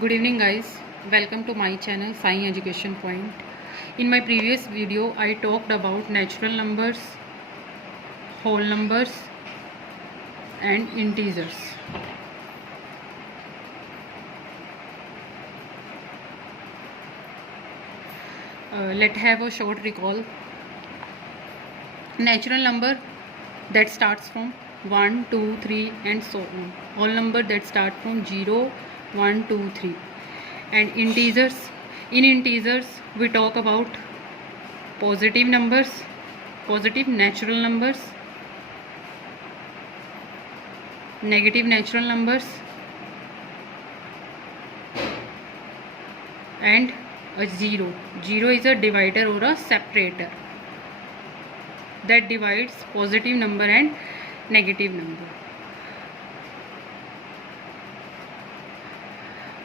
Good evening guys, welcome to my channel Sai Education Point. In my previous video I talked about natural numbers, whole numbers and integers. Let's have a short recall. Natural number that starts from 1, 2, 3 and so on. All number that start from 0, 1, 2, 3. And integers. In integers we talk about positive numbers, positive natural numbers, negative natural numbers and a zero. Zero is a divider or a separator that divides positive number and negative number.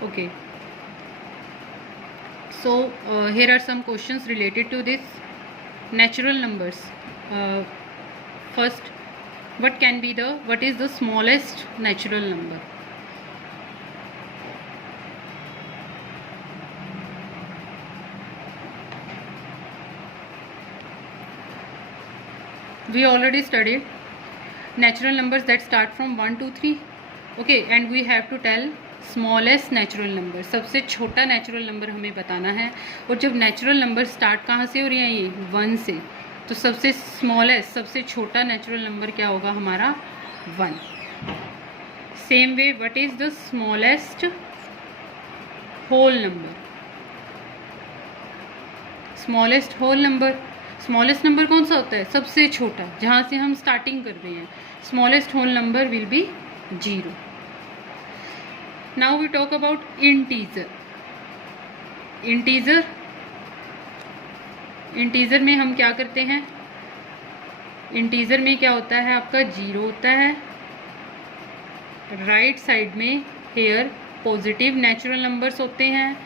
Okay, so here are some questions related to this natural numbers. First, what is the smallest natural number? We already studied natural numbers that start from 1, 2, 3. Okay, and we have to tell smallest natural number, सबसे छोटा natural number हमें बताना है. और जब natural number start कहाँ से हो रही है, ये 1 से, तो सबसे स्मॉलेस्ट, सबसे छोटा नेचुरल नंबर क्या होगा हमारा 1. Same way what is the smallest whole number? Smallest whole number, smallest number कौन सा होता है? सबसे छोटा, जहाँ से हम स्टार्टिंग कर रहे हैं. Smallest whole number will be 0. Now we talk about integer. Integer में हम क्या करते हैं? इंटीजर में क्या होता है? आपका 0 होता है. राइट साइड में हेयर पॉजिटिव नेचुरल नंबर्स होते हैं,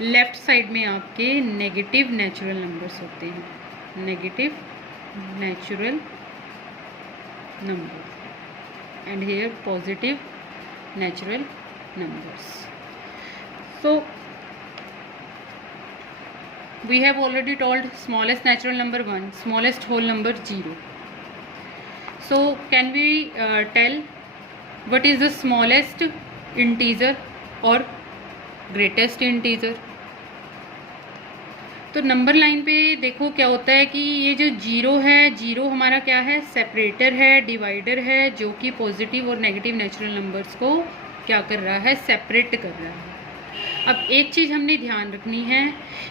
लेफ्ट साइड में आपके नेगेटिव नेचुरल नंबर्स होते हैं. Negative natural number and here positive natural numbers. So we have already told smallest natural number 1, smallest whole number 0. So can we tell what is the smallest integer or greatest integer? तो number line पे देखो क्या होता है कि ये जो 0 है, 0 हमारा क्या है? सेपरेटर है, डिवाइडर है, जो कि पॉजिटिव और नेगेटिव नेचुरल नंबर्स को क्या कर रहा है? सेपरेट कर रहा है. अब एक चीज़ हमने ध्यान रखनी है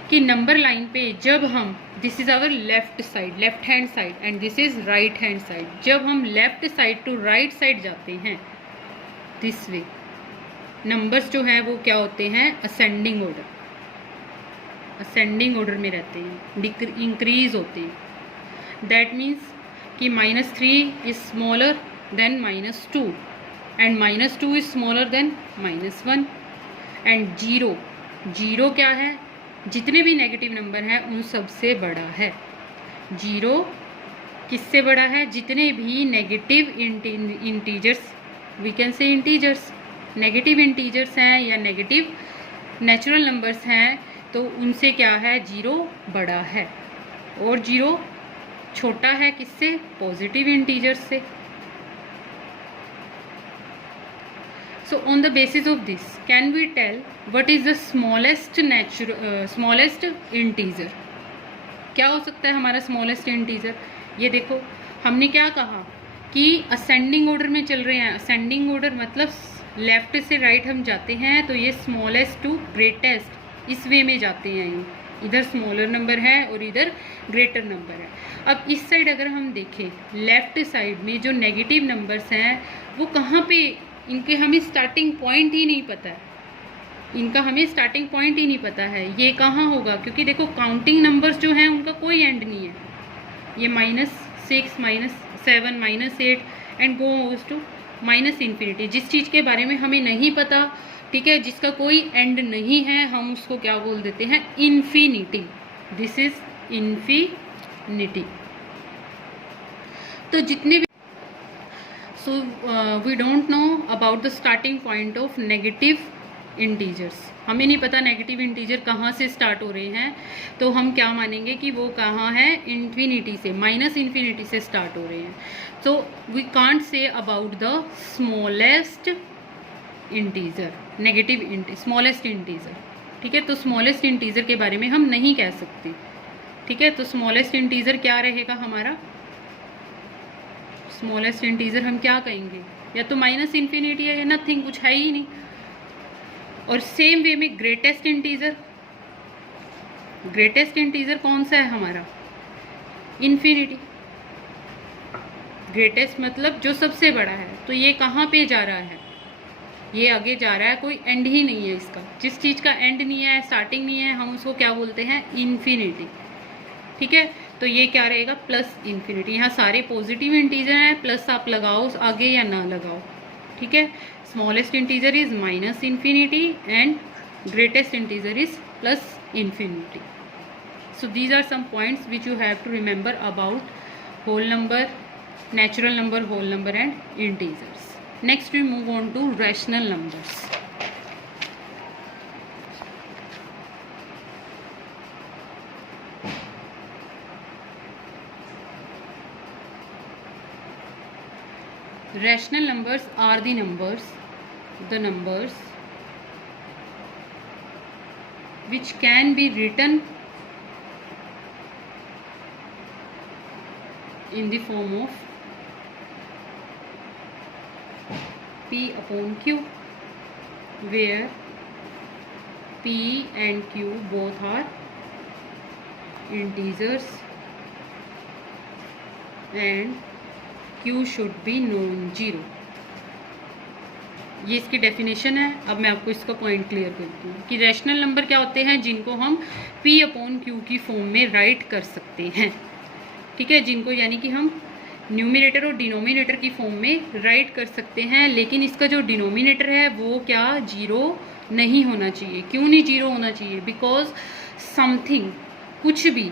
कि नंबर लाइन पे जब हम, this is our left side, left hand side and this is right hand side, जब हम left side to right side जाते हैं दिस वे, नंबर्स जो हैं वो क्या होते हैं? असेंडिंग ऑर्डर, असेंडिंग ऑर्डर में रहते हैं, इंक्रीज होते हैं. दैट मीन्स कि -3 is smaller than -2 and -2 is smaller than -1 and 0 क्या है? जितने भी नेगेटिव नंबर हैं उन सबसे बड़ा है. 0 किससे बड़ा है? जितने भी negative integers, we can say integers, negative integers हैं या नेगेटिव नेचुरल नंबर्स हैं, तो उनसे क्या है? 0 बड़ा है. और 0 छोटा है किससे? पॉजिटिव इंटीजर्स से. So on the basis of this, can we tell what is the smallest integer? क्या हो सकता है हमारा स्मॉलेस्ट इंटीजर? ये देखो, हमने क्या कहा कि असेंडिंग ऑर्डर में चल रहे हैं. असेंडिंग ऑर्डर मतलब लेफ्ट से राइट हम जाते हैं, तो ये स्मॉलेस्ट टू ग्रेटेस्ट इस वे में जाते हैं. ये इधर स्मॉलर नंबर है और इधर ग्रेटर नंबर है. अब इस साइड अगर हम देखें, लेफ्ट साइड में जो नेगेटिव नंबर्स हैं वो कहाँ पे, इनके हमें स्टार्टिंग पॉइंट ही नहीं पता है. इनका हमें स्टार्टिंग पॉइंट ही नहीं पता है. ये कहाँ होगा? क्योंकि देखो काउंटिंग नंबर्स जो हैं उनका कोई एंड नहीं है. ये -6, -7, -8 एंड गोज़ टू -infinity. जिस चीज़ के बारे में हमें नहीं पता, ठीक है, जिसका कोई एंड नहीं है, हम उसको क्या बोल देते हैं? इन्फिनिटी. This is infinity. तो जितने भी So we don't know about the starting point of negative integers. हमें नहीं पता नेगेटिव इंटीजर कहाँ से स्टार्ट हो रहे हैं, तो हम क्या मानेंगे कि वो कहाँ है, इन्फिनिटी से, माइनस इन्फिनिटी से स्टार्ट हो रहे हैं। So we can't say about the smallest integer, negative smallest integer. ठीक है, तो स्मॉलेस्ट इंटीजर के बारे में हम नहीं कह सकते। ठीक है, तो स्मॉलेस्ट इंटीजर क्या रहेगा हमारा, स्मॉलेस्ट इंटीजर हम क्या कहेंगे, या तो माइनस इन्फिनिटी है या नथिंग, कुछ है ही नहीं। और सेम वे में ग्रेटेस्ट इंटीजर, ग्रेटेस्ट इंटीजर कौन सा है हमारा, इन्फिनिटी। ग्रेटेस्ट मतलब जो सबसे बड़ा है, तो ये कहाँ पे जा रहा है, ये आगे जा रहा है, कोई एंड ही नहीं है इसका। जिस चीज़ का एंड नहीं है, स्टार्टिंग नहीं है, हम उसको क्या बोलते हैं, इन्फिनिटी। ठीक है, तो ये क्या रहेगा, प्लस इन्फिनिटी। यहाँ सारे पॉजिटिव इंटीजर हैं, प्लस आप लगाओ आगे या ना लगाओ। ठीक है, smallest integer is minus infinity and greatest integer is plus infinity. So these are some points which you have to remember about whole number, natural number, whole number and integers. Next we move on to rational numbers. Rational numbers are the numbers which can be written in the form of P upon Q, where P and Q both are integers and Q should be non-zero. ये इसकी definition है. अब मैं आपको इसका point clear करती हूँ कि रैशनल नंबर क्या होते हैं, जिनको हम P अपॉन Q की फॉर्म में राइट कर सकते हैं. ठीक है, जिनको यानी कि हम न्यूमिनेटर और डिनोमिनेटर की फॉर्म में राइट कर सकते हैं. लेकिन इसका जो डिनोमिनेटर है वो क्या, जीरो नहीं होना चाहिए. क्यों नहीं जीरो होना चाहिए? बिकॉज समथिंग, कुछ भी,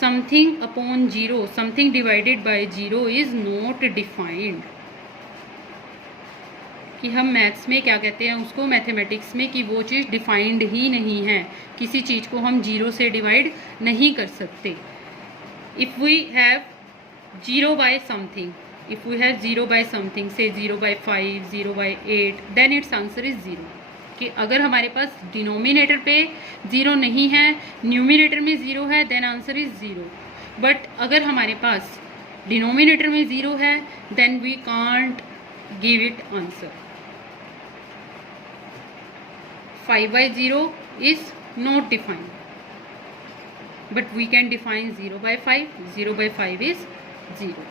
something upon zero, something divided by zero is not defined. कि हम मैथ्स में क्या कहते हैं उसको, मैथमेटिक्स में, कि वो चीज़ डिफाइंड ही नहीं है. किसी चीज़ को हम जीरो से डिवाइड नहीं कर सकते. If we have zero by something, if we have 0 by something, say 0 by 5, 0 by 8, then its answer is 0. कि अगर हमारे पास डिनोमिनेटर पे 0 नहीं है, न्यूमिनेटर में 0 है, then answer is 0. बट अगर हमारे पास डिनोमिनेटर में 0 है, then we can't give it answer. 5 by 0 is not defined, but we can define 0 by 5. 0 by 5 is 0.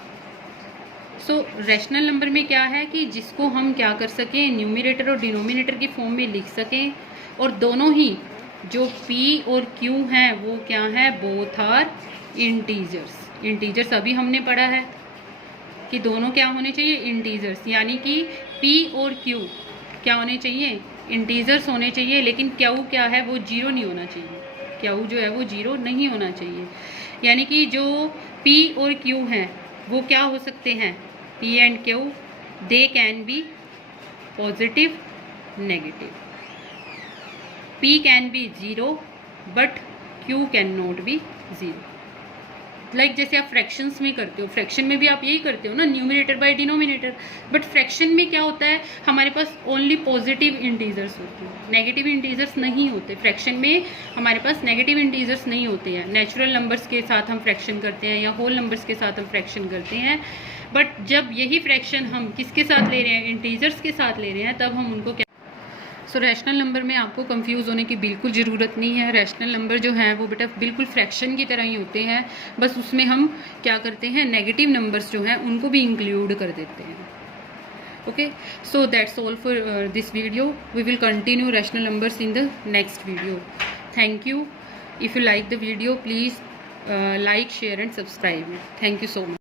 So rational number में क्या है कि जिसको हम क्या कर सकें, न्यूमिनेटर और डिनोमिनेटर की फॉर्म में लिख सकें. और दोनों ही जो P और Q हैं वो क्या है, बोथ आर इंटीजर्स. इंटीजर्स अभी हमने पढ़ा है कि दोनों क्या होने चाहिए, इंटीजर्स. यानी कि P और Q क्या होने चाहिए, इंटीजर्स होने चाहिए. लेकिन Q क्या है, वो जीरो नहीं होना चाहिए. Q जो है वो जीरो नहीं होना चाहिए. यानी कि जो P और Q हैं वो क्या हो सकते हैं, P and Q, they can be positive, negative. P can be 0 but Q cannot be 0. Like जैसे आप फ्रैक्शंस में करते हो, फ्रैक्शन में भी आप यही करते हो ना, numerator by denominator. But fraction में क्या होता है, हमारे पास ओनली पॉजिटिव इंटीजर्स होते हैं, नेगेटिव इंटीजर्स नहीं होते. फ्रैक्शन में हमारे पास नेगेटिव इंटीजर्स नहीं होते हैं. नेचुरल नंबर्स के साथ हम फ्रैक्शन करते हैं या होल नंबर्स के साथ हम फ्रैक्शन करते हैं. बट जब यही फ्रैक्शन हम किसके साथ ले रहे हैं, इंटीजर्स के साथ ले रहे हैं, तब हम उनको क्या. सो रैशनल नंबर में आपको कंफ्यूज होने की बिल्कुल ज़रूरत नहीं है. रैशनल नंबर जो हैं वो बेटा बिल्कुल फ्रैक्शन की तरह ही होते हैं. बस उसमें हम क्या करते हैं, नेगेटिव नंबर्स जो हैं उनको भी इंक्लूड कर देते हैं. Okay, so that's all for this video. We will continue rational numbers in the next video. Thank you. If you like the video please like, share and subscribe. Thank you so much.